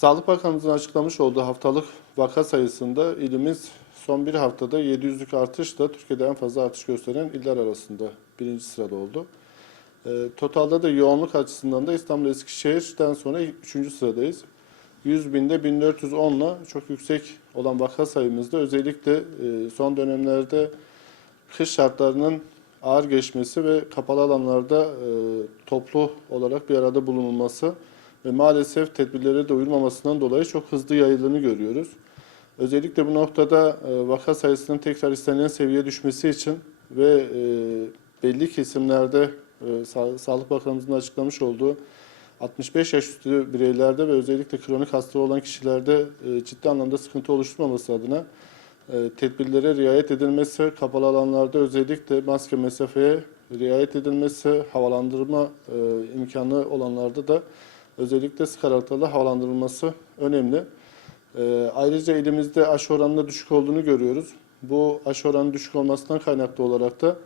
Sağlık Bakanımızın açıklamış olduğu haftalık vaka sayısında ilimiz son bir haftada 700'lük artışla Türkiye'de en fazla artış gösteren iller arasında birinci sırada oldu. E, totalde de yoğunluk açısından da İstanbul Eskişehir'den sonra üçüncü sıradayız. 100 binde 1410 ile çok yüksek olan vaka sayımızda özellikle e, son dönemlerde kış şartlarının ağır geçmesi ve kapalı alanlarda e, toplu olarak bir arada bulunulması ve maalesef tedbirlere de uyulmamasından dolayı çok hızlı yayıldığını görüyoruz. Özellikle bu noktada e, vaka sayısının tekrar istenilen seviyeye düşmesi için ve e, belli kesimlerde e, Sa- Sağlık Bakanımızın açıklamış olduğu 65 yaş üstü bireylerde ve özellikle kronik hasta olan kişilerde ciddi anlamda sıkıntı oluşturmaması adına tedbirlere riayet edilmesi, kapalı alanlarda özellikle maske mesafeye riayet edilmesi, havalandırma imkanı olanlarda da özellikle sık aralıklarla havalandırılması önemli. E, ayrıca elimizde aşı oranında düşük olduğunu görüyoruz. Bu aşı oranının düşük olmasından kaynaklı olarak da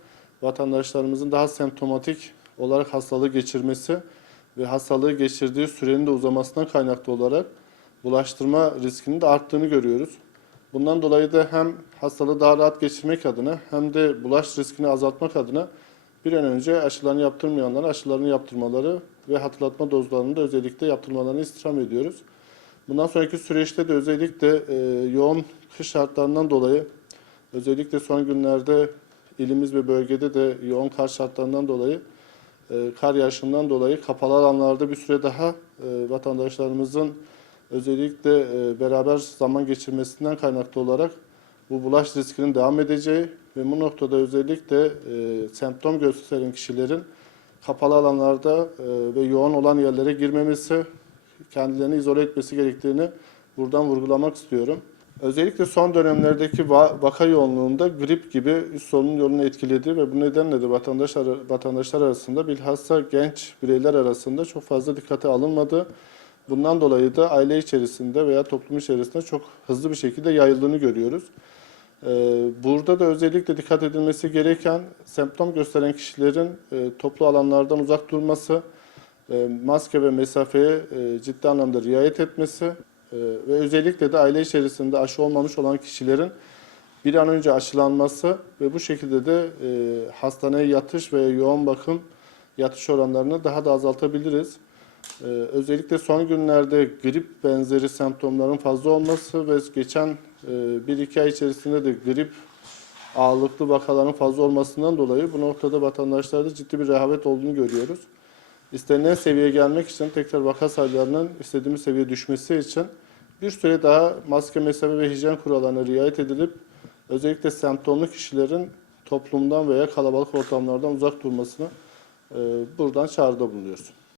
vatandaşlarımızın daha semptomatik olarak hastalığı geçirmesi ve hastalığı geçirdiği sürenin de uzamasından kaynaklı olarak bulaştırma riskinin de arttığını görüyoruz. Bundan dolayı da hem hastalığı daha rahat geçirmek adına hem de bulaş riskini azaltmak adına bir an önce aşılarını yaptırmayanlara aşılarını yaptırmaları ve hatırlatma dozlarını da özellikle yaptırmalarını istirham ediyoruz. Bundan sonraki süreçte de özellikle e, yoğun kış şartlarından dolayı özellikle son günlerde ilimiz ve bölgede de yoğun kar şartlarından dolayı e, kar yağışından dolayı kapalı alanlarda bir süre daha e, vatandaşlarımızın özellikle e, beraber zaman geçirmesinden kaynaklı olarak bu bulaş riskinin devam edeceği ve bu noktada özellikle e, semptom gösteren kişilerin kapalı alanlarda e, ve yoğun olan yerlere girmemesi, kendilerini izole etmesi gerektiğini buradan vurgulamak istiyorum. Özellikle son dönemlerdeki va- vaka yoğunluğunda grip gibi üst solunum yolunu etkiledi ve bu nedenle de vatandaşlar, vatandaşlar arasında bilhassa genç bireyler arasında çok fazla dikkate alınmadı. Bundan dolayı da aile içerisinde veya toplum içerisinde çok hızlı bir şekilde yayıldığını görüyoruz. Ee, Burada da özellikle dikkat edilmesi gereken semptom gösteren kişilerin e, toplu alanlardan uzak durması, e, maske ve mesafeye e, ciddi anlamda riayet etmesi ve özellikle de aile içerisinde aşı olmamış olan kişilerin bir an önce aşılanması ve bu şekilde de hastaneye yatış ve yoğun bakım yatış oranlarını daha da azaltabiliriz. Ee, özellikle son günlerde grip benzeri semptomların fazla olması ve geçen e, 1-2 ay içerisinde de grip ağırlıklı vakaların fazla olmasından dolayı bu noktada vatandaşlarda ciddi bir rehavet olduğunu görüyoruz. İstenilen seviyeye gelmek için tekrar vaka sayılarının istediğimiz seviyeye düşmesi için bir süre daha maske, mesafe ve hijyen kurallarına riayet edilip özellikle semptomlu kişilerin toplumdan veya kalabalık ortamlardan uzak durmasını e, buradan çağrıda bulunuyoruz.